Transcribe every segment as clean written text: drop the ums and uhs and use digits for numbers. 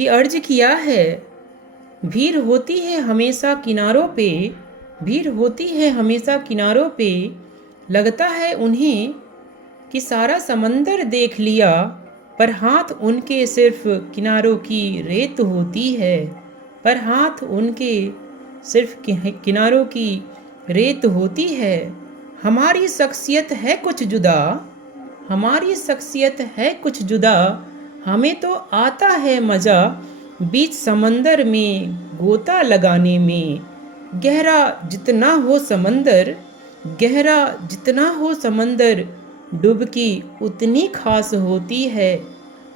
कि अर्ज किया है। भीड़ होती है हमेशा किनारों पे, भीड़ होती है हमेशा किनारों पे, लगता है उन्हें कि सारा समंदर देख लिया, पर हाथ उनके सिर्फ किनारों की रेत होती है, पर हाथ उनके सिर्फ किनारों की रेत होती है। हमारी शख्सियत है कुछ जुदा, हमारी शख्सियत है कुछ जुदा, हमें तो आता है मज़ा बीच समंदर में गोता लगाने में। गहरा जितना हो समंदर, गहरा जितना हो समंदर, डुबकी उतनी खास होती है।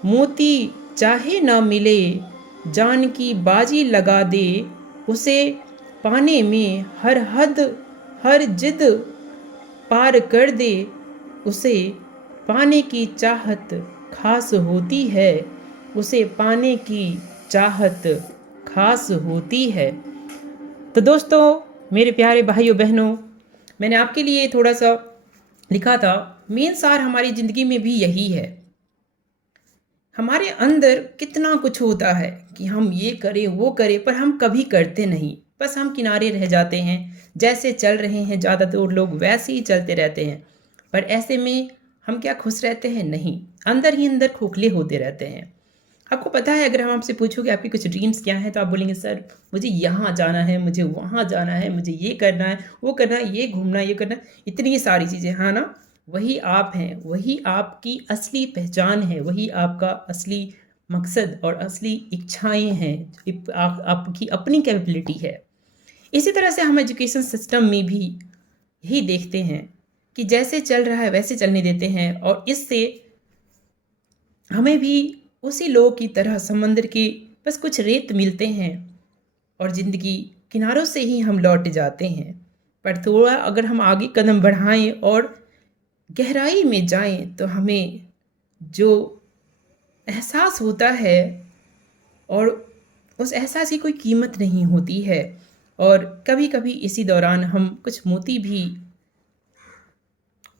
मोती चाहे ना मिले, जान की बाजी लगा दे, उसे पाने में हर हद हर जिद पार कर दे, उसे पाने की चाहत खास होती है, उसे पाने की चाहत खास होती है। तो दोस्तों, मेरे प्यारे भाइयों बहनों, मैंने आपके लिए थोड़ा सा लिखा था। मेन सार हमारी ज़िंदगी में भी यही है। हमारे अंदर कितना कुछ होता है कि हम ये करें वो करें, पर हम कभी करते नहीं। बस हम किनारे रह जाते हैं। जैसे चल रहे हैं ज़्यादातर लोग वैसे ही चलते रहते हैं, पर ऐसे में हम क्या खुश रहते हैं? नहीं, अंदर ही अंदर खोखले होते रहते हैं। आपको पता है, अगर हम आपसे पूछोगे आपकी कुछ ड्रीम्स क्या हैं, तो आप बोलेंगे सर मुझे यहाँ जाना है, मुझे वहाँ जाना है, मुझे ये करना है, वो करना है, ये घूमना है, ये करना है, इतनी सारी चीज़ें। हाँ ना, वही आप हैं, वही आपकी असली पहचान है, वही आपका असली मकसद और असली इच्छाएं हैं, आपकी अपनी कैपेबिलिटी है। इसी तरह से हम एजुकेशन सिस्टम में भी यही देखते हैं कि जैसे चल रहा है वैसे चलने देते हैं, और इससे हमें भी उसी लोग की तरह समंदर के बस कुछ रेत मिलते हैं और ज़िंदगी किनारों से ही हम लौट जाते हैं। पर थोड़ा अगर हम आगे कदम बढ़ाएं और गहराई में जाएं, तो हमें जो एहसास होता है, और उस एहसास की कोई कीमत नहीं होती है। और कभी कभी इसी दौरान हम कुछ मोती भी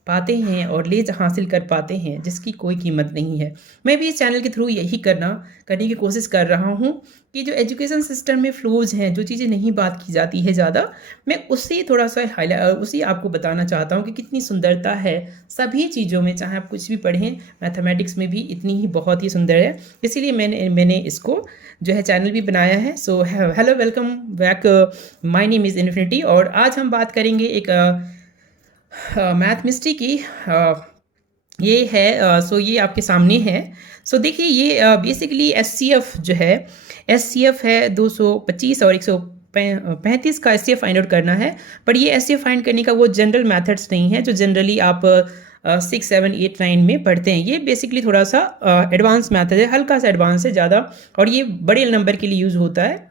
पाते हैं और ले हासिल कर पाते हैं जिसकी कोई कीमत नहीं है। मैं भी इस चैनल के थ्रू यही करने की कोशिश कर रहा हूँ कि जो एजुकेशन सिस्टम में फ्लूज हैं, जो चीज़ें नहीं बात की जाती है ज़्यादा, मैं उसी थोड़ा सा हाईलाइट, उसी आपको बताना चाहता हूँ कि कितनी सुंदरता है सभी चीज़ों में। चाहे आप कुछ भी पढ़ें, मैथमेटिक्स में भी इतनी ही बहुत ही सुंदर है। इसीलिए मैंने इसको जो है चैनल भी बनाया है। So hello, welcome back, my name is infinity. और आज हम बात करेंगे एक मैथ मिस्ट्री की। ये है, सो ये आपके सामने है। सो देखिए, ये बेसिकली एचसीएफ जो है, एचसीएफ है 225 और 135 का एचसीएफ फाइंड आउट करना है। पर ये एचसीएफ फाइंड करने का वो जनरल मेथड्स नहीं है जो जनरली आप 6, 7, 8, 9 में पढ़ते हैं। ये बेसिकली थोड़ा सा एडवांस मेथड है, हल्का सा एडवांस है ज़्यादा, और ये बड़े नंबर के लिए यूज़ होता है,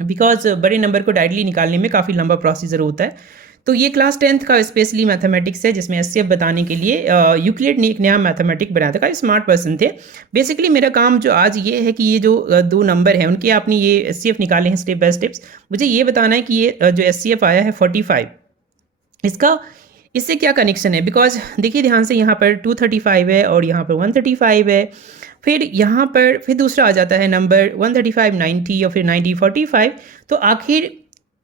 बिकॉज बड़े नंबर को डायरेक्टली निकालने में काफ़ी लंबा प्रोसीजर होता है। तो ये क्लास 10th का स्पेशली मैथमेटिक्स है, जिसमें एचसीएफ बताने के लिए यूक्लिड ने एक नया मैथमेटिक बनाया था। काफ़ी स्मार्ट पर्सन थे। बेसिकली मेरा काम जो आज ये है कि ये जो दो नंबर हैं उनके आपने ये एचसीएफ निकाले हैं स्टेप बाय स्टेप्स। मुझे ये बताना है कि ये जो एचसीएफ आया है 45, इससे क्या कनेक्शन है। बिकॉज देखिए ध्यान से, यहाँ पर 235 है और यहाँ पर 135 है, फिर यहाँ पर फिर दूसरा आ जाता है नंबर 135, 90 और फिर 90, 45। तो आखिर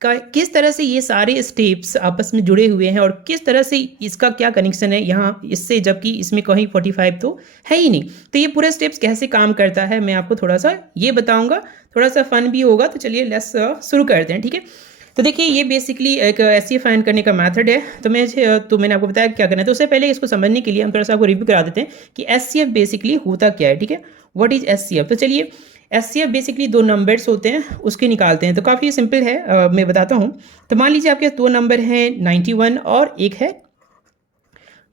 किस तरह से ये सारे स्टेप्स आपस में जुड़े हुए हैं और किस तरह से इसका क्या कनेक्शन है यहाँ इससे, जबकि इसमें कहीं 45 तो है ही नहीं। तो ये पूरे स्टेप्स कैसे काम करता है मैं आपको थोड़ा सा ये बताऊंगा, थोड़ा सा फन भी होगा। तो चलिए लेट्स शुरू करते हैं, ठीक है। तो देखिए, ये बेसिकली एक एचसीएफ फाइंड करने का मेथड है। तो मैंने आपको बताया क्या करना है। तो उससे पहले इसको समझने के लिए हम थोड़ा सा आपको रिव्यू करा देते हैं कि एचसीएफ बेसिकली होता क्या है, ठीक है। What is HCF? तो चलिए, एचसीएफ बेसिकली दो नंबर्स होते हैं उसके निकालते हैं। तो काफ़ी सिंपल है, मैं बताता हूँ। तो मान लीजिए आपके दो नंबर हैं 91 और एक है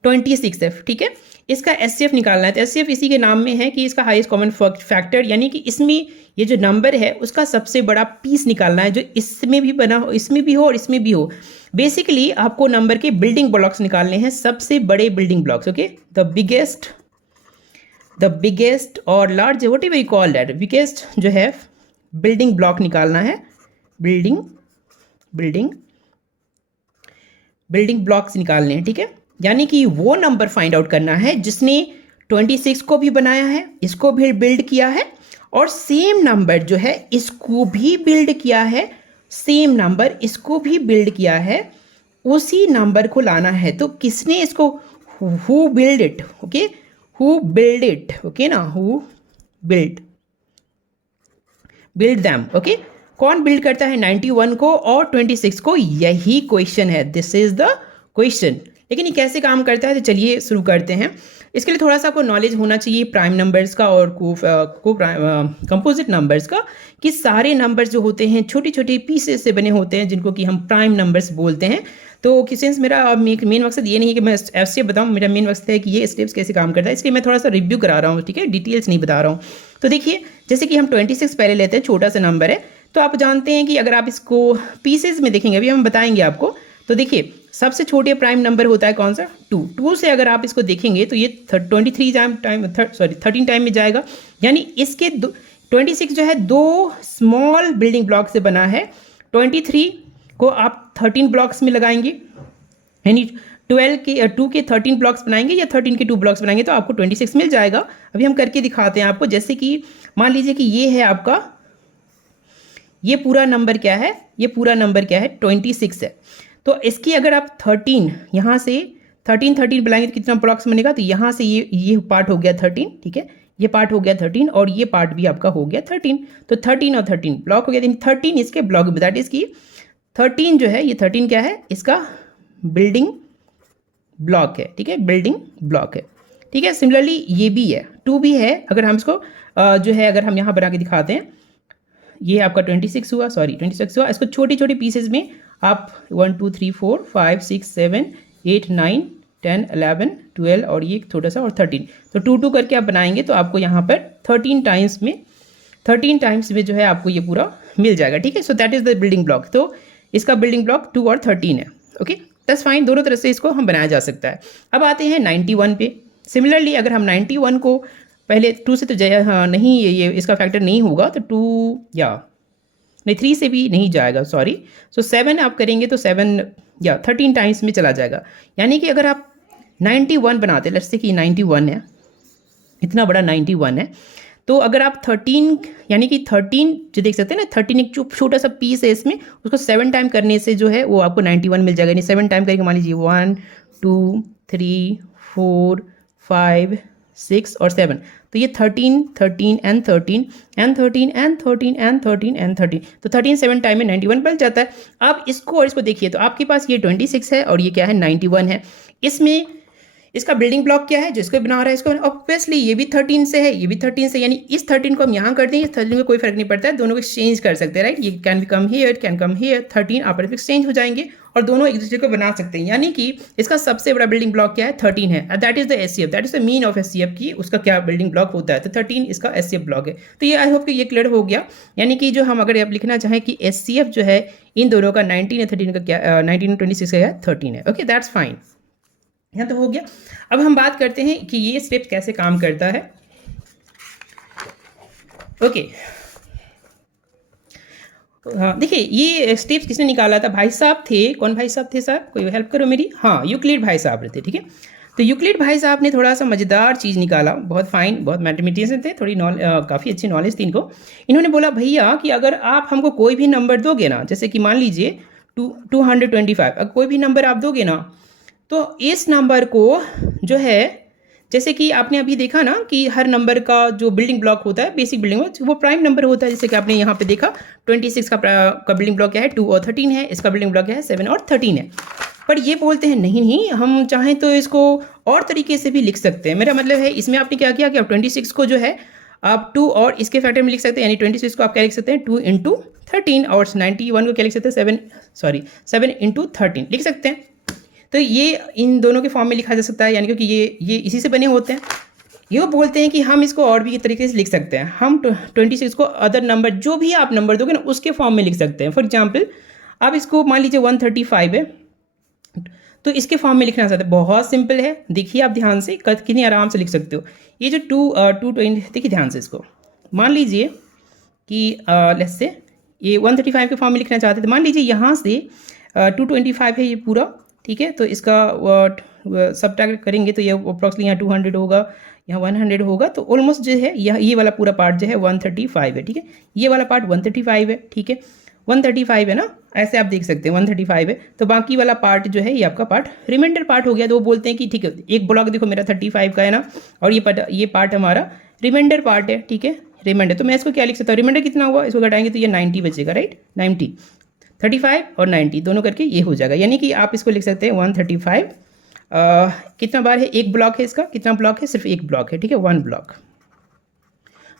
26F, ठीक है। इसका एचसीएफ निकालना है। तो एचसीएफ इसी के नाम में है कि इसका हाईएस्ट कॉमन फैक्टर, यानी कि इसमें ये जो नंबर है उसका सबसे बड़ा पीस निकालना है, जो इसमें भी बना हो, इसमें भी हो और इसमें भी हो। बेसिकली आपको नंबर के बिल्डिंग ब्लॉक्स निकालने हैं, सबसे बड़े building blocks, okay. The biggest और large, whatever you call that, biggest जो है बिल्डिंग ब्लॉक निकालना है। बिल्डिंग ब्लॉक्स निकालने हैं, ठीक है। यानी कि वो नंबर फाइंड आउट करना है जिसने 26 को भी बनाया है, इसको भी बिल्ड किया है, और सेम नंबर जो है इसको भी बिल्ड किया है, सेम नंबर इसको भी बिल्ड किया है, उसी नंबर को लाना है। तो किसने इसको, who build it, okay, who build it, okay ना, हु बिल्ड दैम, ओके, कौन बिल्ड करता है 91 को और 26 को, यही क्वेश्चन है, दिस इज द क्वेश्चन। लेकिन ये कैसे काम करता है, तो चलिए शुरू करते हैं। इसके लिए थोड़ा सा आपको नॉलेज होना चाहिए प्राइम नंबर्स का और कंपोजिट नंबर्स का, कि सारे नंबर्स जो होते हैं छोटी छोटी पीसेस से बने होते हैं जिनको कि हम प्राइम नंबर्स बोलते हैं। तो सिंस मेरा मेन मकसद ये नहीं है कि मैं ऐसे बताऊँ, मेरा मेन मकसद है कि ये स्टेप्स कैसे काम करता है, इसलिए मैं थोड़ा सा रिव्यू करा रहा हूँ, ठीक है, डिटेल्स नहीं बता रहा हूँ। तो देखिए, जैसे कि हम 26 पहले लेते हैं, छोटा सा नंबर है, तो आप जानते हैं कि अगर आप इसको पीसेज में देखेंगे, अभी हम बताएंगे आपको, तो देखिए सबसे छोटे प्राइम नंबर होता है कौन सा, 2 से अगर आप इसको देखेंगे तो ये 13 टाइम में जाएगा, यानी इसके 26 जो है 2 स्मॉल बिल्डिंग ब्लॉक से बना है। 23 को आप 13 ब्लॉक्स में लगाएंगे, यानी 2 के 13 ब्लॉक्स बनाएंगे या 13 के 2 ब्लॉक्स बनाएंगे तो आपको 26 मिल जाएगा। अभी हम करके दिखाते हैं आपको। जैसे कि मान लीजिए कि ये है आपका, ये पूरा नंबर क्या है, ये पूरा नंबर क्या है, 26 है। तो इसकी अगर आप 13 यहाँ से 13 बनाएंगे तो कितना ब्लॉक्स बनेगा, तो यहाँ से ये पार्ट हो गया 13, ठीक है, ये पार्ट हो गया 13 और ये पार्ट भी आपका हो गया 13, तो 13 और 13 ब्लॉक हो गया। 13 इसके ब्लॉक, दैट इज की 13 जो है, ये 13 क्या है, इसका बिल्डिंग ब्लॉक है, ठीक है, बिल्डिंग ब्लॉक है, ठीक है। सिमिलरली ये भी है, 2 भी है। अगर हम इसको जो है अगर हम यहाँ बना के दिखाते हैं, ये आपका 26 हुआ, सॉरी 26 हुआ। इसको छोटी छोटी पीसेज में आप 1 2 3 4 5 6 7 8 9 10 11 12 और ये छोटा सा और 13, तो 2 2 करके आप बनाएंगे तो आपको यहाँ पर 13 टाइम्स में जो है आपको ये पूरा मिल जाएगा, ठीक है। So that is the building block. तो इसका बिल्डिंग ब्लॉक 2 और 13 है, ओके, दैट्स फाइन। दोनों तरह से इसको हम बनाया जा सकता है। अब आते हैं 91 पे। सिमिलरली अगर हम 91 को पहले 2 से तो हाँ नहीं, ये इसका फैक्टर नहीं होगा, तो 2 या नहीं 3 से भी नहीं जाएगा, सॉरी। सो 7 आप करेंगे तो 7 या 13 टाइम्स में चला जाएगा। यानी कि अगर आप 91 बनाते, लेट्स से कि 91 है, इतना बड़ा 91 है, तो अगर आप 13 यानी कि 13 जो देख सकते हैं ना, 13 एक छोटा सा पीस है इसमें, उसको 7 टाइम करने से जो है वो आपको 91 मिल जाएगा। यानी 7 टाइम करके मान लीजिए 1 2 3 4 5 6 और 7, तो ये 13 13 and 13 and 13 and 13 and 13 and 13, तो 13 7 टाइम में 91 बन जाता है। अब इसको और इसको देखिए, तो आपके पास ये 26 है और ये क्या है 91 है। इसमें इसका बिल्डिंग ब्लॉक क्या है, जिसको बना रहा है इसको, ऑब्वियसली ये भी 13 से है, ये भी 13 से, यानी इस 13 को हम यहाँ कर दें, इस 13 में कोई फर्क नहीं पड़ता है, दोनों को एक्सचेंज कर सकते हैं, राइट। ये can be come here, can come here, 13 आपस में एक्सचेंज हो जाएंगे और दोनों एक दूसरे को बना सकते हैं। यानी कि इसका सबसे बड़ा बिल्डिंग ब्लॉक क्या है, 13 है। That is the HCF, that is the mean of HCF की उसका क्या बिल्डिंग ब्लॉक होता है, तो 13 इसका एचसीएफ ब्लॉक है। तो ये आई होप कि ये क्लियर हो गया। यानी कि जो हम अगर आप लिखना चाहें कि एचसीएफ जो है इन दोनों का 19 या 13 का क्या, 19 और 26 का क्या, 13 है, ओके, दैट्स फाइन, यहाँ तो हो गया। अब हम बात करते हैं कि ये स्टेप कैसे काम करता है, ओके। हाँ देखिए, ये स्टेप्स किसने निकाला था, भाई साहब थे। कौन भाई साहब थे साहब, कोई हेल्प करो मेरी, हाँ यूक्लिड भाई साहब रहते, ठीक है। तो यूक्लिड भाई साहब ने थोड़ा सा मज़ेदार चीज़ निकाला, बहुत फाइन, बहुत मैथमेटिशियन थे, थोड़ी काफ़ी अच्छी नॉलेज थी इनको। इन्होंने बोला भैया कि अगर आप हमको कोई भी नंबर दोगे ना, जैसे कि मान लीजिए 225, अगर कोई भी नंबर आप दोगे ना, तो इस नंबर को जो है, जैसे कि आपने अभी देखा ना कि हर नंबर का जो बिल्डिंग ब्लॉक होता है, बेसिक बिल्डिंग वो प्राइम नंबर होता है। जैसे कि आपने यहाँ पे देखा 26 का बिल्डिंग ब्लॉक क्या है, 2 और 13 है, इसका बिल्डिंग ब्लॉक क्या है, 7 और 13 है। पर ये बोलते हैं नहीं नहीं, हम चाहें तो इसको और तरीके से भी लिख सकते हैं। मेरा मतलब है इसमें आपने क्या किया कि आप 26 को जो है आप 2 और इसके फैक्टर में लिख सकते हैं, यानी 26 को आप क्या लिख सकते हैं, 2 × 13, और 91 को क्या लिख सकते हैं, 7 × 13 लिख सकते हैं। तो ये इन दोनों के फॉर्म में लिखा जा सकता है, यानी क्योंकि ये इसी से बने होते हैं। ये बोलते हैं कि हम इसको और भी तरीके से लिख सकते हैं। हम 26 को अदर नंबर, जो भी आप नंबर दोगे ना, उसके फॉर्म में लिख सकते हैं। फॉर एग्जांपल आप इसको मान लीजिए 135 है, तो इसके फॉर्म में लिखना चाहते हैं, बहुत सिंपल है। देखिए आप ध्यान से, कितनी आराम से लिख सकते हो। ये जो 220, देखिए ध्यान से, इसको मान लीजिए कि लेट्स से ये 135 के फॉर्म में लिखना चाहते थे। मान लीजिए यहाँ से 225 है ये पूरा, ठीक है। तो इसका सब्ट्रैक्ट करेंगे तो ये अप्रॉक्सिमेटली यहाँ 200 होगा, यहाँ 100 होगा तो ऑलमोस्ट जो है ये वाला पूरा पार्ट जो है 135 है, ठीक है। ये वाला पार्ट 135 है, ठीक है, 135 है ना, ऐसे आप देख सकते हैं 135 है। तो बाकी वाला पार्ट जो है ये आपका पार्ट रिमाइंडर पार्ट हो गया। तो वो बोलते हैं कि ठीक है, एक ब्लॉक देखो मेरा 35 का है ना, और ये पार्ट हमारा रिमाइंडर पार्ट है, ठीक है, रिमाइंडर। तो मैं इसको क्या लिख सकता हूँ, रिमाइंडर कितना हुआ, इसको घटाएंगे तो ये 90 बचेगा, राइट, 90, 35 और 90 दोनों करके ये हो जाएगा। यानी कि आप इसको लिख सकते हैं 135। कितना बार है, एक ब्लॉक है इसका, कितना ब्लॉक है, सिर्फ एक ब्लॉक है, ठीक है, 1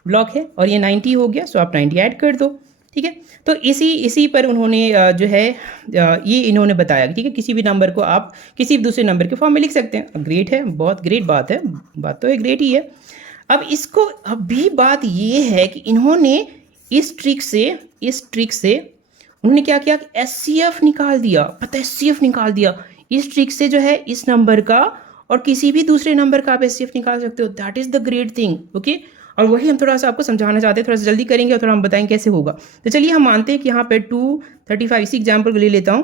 ब्लॉक है। और ये 90 हो गया, सो आप 90 ऐड कर दो, ठीक है। तो इसी पर उन्होंने जो है ये इन्होंने बताया, ठीक है, किसी भी नंबर को आप किसी भी दूसरे नंबर के फॉर्म में लिख सकते हैं। ग्रेट है, बहुत ग्रेट बात है, बात तो ग्रेट ही है। अब इसको अभी बात ये है कि इन्होंने इस ट्रिक से उन्होंने क्या किया, SCF निकाल दिया, पता है, SCF निकाल दिया। इस ट्रिक से जो है इस नंबर का और किसी भी दूसरे नंबर का आप SCF निकाल सकते हो। That is the great thing, okay. और वही हम थोड़ा सा आपको समझाना चाहते हैं, थोड़ा सा जल्दी करेंगे और थोड़ा हम बताएंगे कैसे होगा। तो चलिए हम मानते हैं कि यहाँ पे 235, इसी एग्जाम्पल को ले लेता हूँ,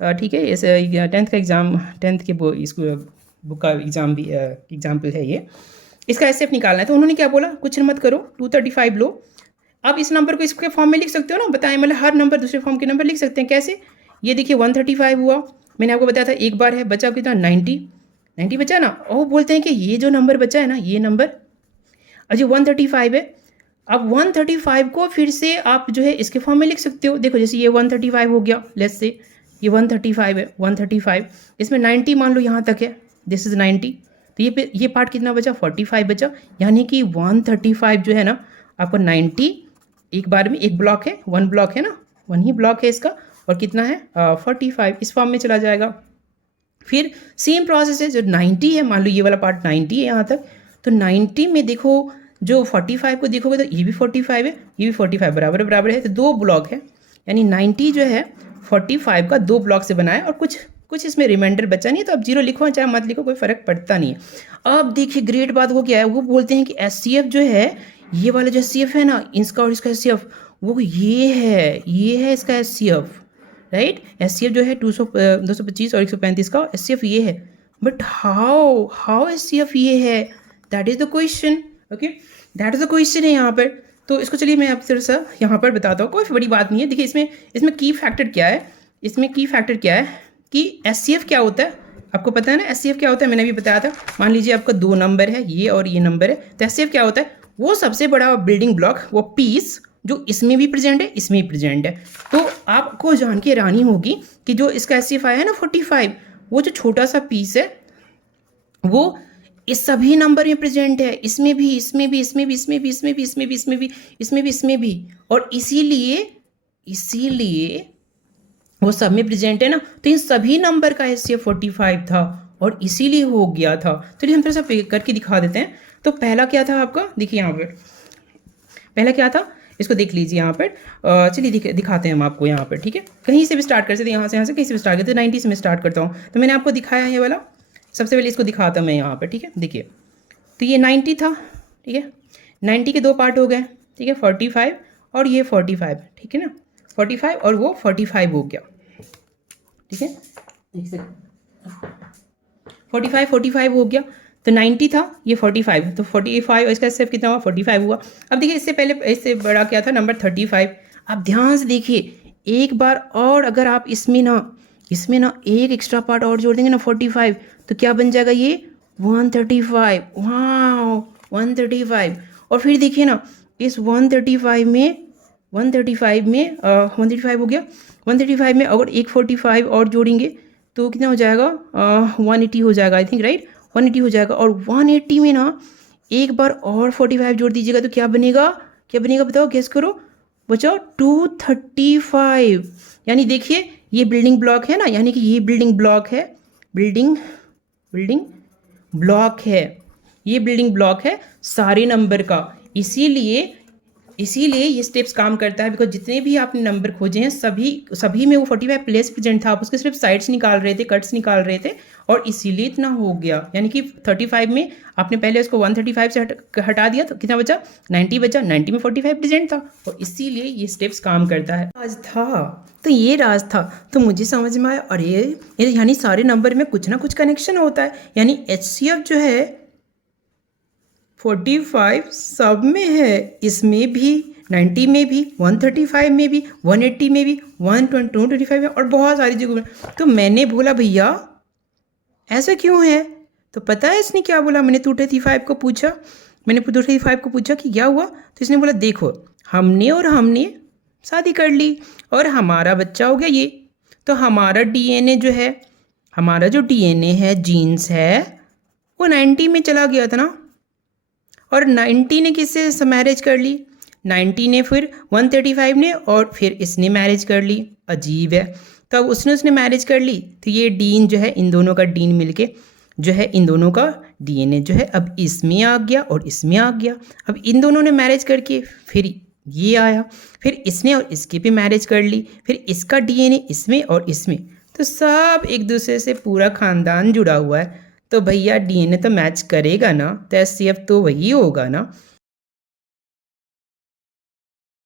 ठीक है। ऐसे 10th का एग्ज़ाम, 10th के इसको बुक का एग्ज़ाम भी एग्जाम्पल है ये। इसका SCF निकालना है। तो उन्होंने क्या बोला, कुछ मत करो, 235 लो। अब इस नंबर को इसके फॉर्म में लिख सकते हो ना, बताएं, मतलब हर नंबर दूसरे फॉर्म के नंबर लिख सकते हैं। कैसे, ये देखिए 135 हुआ, मैंने आपको बताया था एक बार है, बचा कितना, 90 बचा ना। और बोलते हैं कि ये जो नंबर बचा है ना, ये नंबर अजी 135 है। अब 135 को फिर से आप जो है इसके फॉर्म में लिख सकते हो। देखो जैसे ये 135 हो गया, लेट्स से ये 135 है, 135, इसमें 90 मान लो यहाँ तक है, दिस इज़ 90। तो ये पार्ट कितना बचा, 45 बचा। यानी कि 135 जो है ना आपको 90 एक बार में, एक ब्लॉक है, 1 ब्लॉक है ना, 1 ही ब्लॉक है इसका, और कितना है 45 इस फॉर्म में चला जाएगा। फिर सेम प्रोसेस है, जो 90 है, मान लो ये वाला पार्ट 90 है यहाँ तक, तो 90 में देखो जो 45 को देखोगे तो ये भी 45 है, ये भी 45 बराबर है, तो 2 ब्लॉक है। यानी 90 जो है 45 का 2 ब्लॉक से बना है, और कुछ इसमें रिमाइंडर बचा नहीं है। तो अब 0 लिखो चाहे मत लिखो, कोई फ़र्क पड़ता नहीं है। अब देखिए ग्रेट बात वो क्या है, वो बोलते हैं कि SCF जो है, ये वाला जो SCF है ना, इसका और इसका SCF, वो ये है इसका SCF, राइट। SCF जो है 225 और 135 का SCF ये है। बट हाउ SCF ये है, that is the question, okay, that is the question है यहाँ पर। तो इसको चलिए मैं आपसे थोड़ा सा यहाँ पर बताता हूँ, कोई बड़ी बात नहीं है। देखिए इसमें की फैक्टर क्या है, कि SCF क्या होता है, आपको पता है ना SCF क्या होता है, मैंने अभी बताया था। मान लीजिए आपका 2 नंबर है, ये और ये नंबर है, तो SCF क्या होता है, वो सबसे बड़ा बिल्डिंग ब्लॉक, वो पीस जो इसमें भी प्रेजेंट है, इसमें भी प्रेजेंट है। तो आपको जान के हैरानी होगी कि जो इसका SCF आया है ना 45, वो जो छोटा सा पीस है वो इस सभी नंबर में प्रेजेंट है, इसमें भी, और इसीलिए वो सब में प्रेजेंट है ना, तो इन सभी नंबर का SCF 45 था, और इसीलिए हो गया था। तो हम थोड़ा सा करके दिखा देते हैं। तो पहला क्या था आपका, देखिए यहाँ पर पहला क्या था, इसको देख लीजिए यहाँ पर। चलिए दिखाते हैं हम आपको यहाँ पर, ठीक है। कहीं से भी स्टार्ट कर सकते हैं, यहाँ से कहीं से भी स्टार्ट करते हैं। 90 से मैं स्टार्ट करता हूँ। तो मैंने आपको दिखाया ये वाला, सबसे पहले इसको दिखाता हूँ मैं यहाँ पर, ठीक है। देखिए तो ये 90 था, ठीक है, 90 के 2 पार्ट हो गए, ठीक है, 45 और ये 45, ठीक है ना, 45 और वो 45 हो गया, ठीक है, 45 हो गया। तो 90 था, ये 45, तो 45 इसका SCF कितना हुआ, 45 हुआ। अब देखिए इससे पहले, इससे बड़ा क्या था, नंबर 35। अब ध्यान से देखिए एक बार और, अगर आप इसमें ना एक एक्स्ट्रा पार्ट और जोड़ देंगे ना 45, तो क्या बन जाएगा, ये 135। वाह, 135। और फिर देखिए ना इस 135 में 135 हो गया। 135 में अगर एक 45 और जोड़ेंगे तो कितना हो जाएगा, 180 हो जाएगा, आई थिंक, राइट, 180 हो जाएगा। और 180 में ना एक बार और 45 जोड़ दीजिएगा तो क्या बनेगा बताओ, गेस करो, बचाओ, 235। यानी देखिए ये बिल्डिंग ब्लॉक है ना, यानी कि ये बिल्डिंग ब्लॉक है, ये बिल्डिंग ब्लॉक है सारे नंबर का। इसीलिए ये स्टेप्स काम करता है, बिकॉज जितने भी आपने नंबर खोजे हैं सभी में वो 45 प्लेस प्रेजेंट था। आप उसके सिर्फ साइड्स निकाल रहे थे, कट्स निकाल रहे थे, और इसीलिए इतना हो गया। यानी कि 35 में आपने पहले उसको 135 से हटा दिया तो कितना बचा, 90 बचा। 90 में 45 प्रेजेंट था, और इसीलिए ये स्टेप्स काम करता है। ये राज था। तो मुझे समझ में आया, अरे यानी सारे नंबर में कुछ ना कुछ कनेक्शन होता है। यानी HCF जो है 45 सब में है, इसमें भी, 90 में भी, 135 में भी, 180 में भी, 125 में और बहुत सारी जगहों में। तो मैंने बोला भैया ऐसा क्यों है? तो पता है इसने क्या बोला? मैंने 235 को पूछा, कि क्या हुआ? तो इसने बोला देखो, हमने शादी कर ली और हमारा बच्चा हो गया ये। तो हमारा डीएनए जो है, हमारा जो डीएनए है, जीन्स है, वो 90 में चला गया था ना। और 90 ने किससे मैरिज कर ली? 90 ने फिर 135 ने, और फिर इसने मैरिज कर ली। अजीब है। तो अब उसने मैरिज कर ली, तो ये डीन जो है, इन दोनों का डीन मिलके जो है, इन दोनों का डीएनए जो है अब इसमें आ गया और इसमें आ गया। अब इन दोनों ने मैरिज करके फिर ये आया, फिर इसने और इसके भी मैरिज कर ली, फिर इसका डीएनए इसमें और इसमें, तो सब एक दूसरे से पूरा ख़ानदान जुड़ा हुआ है। तो भैया डीएनए तो मैच करेगा ना, तो एचसीएफ तो वही होगा ना।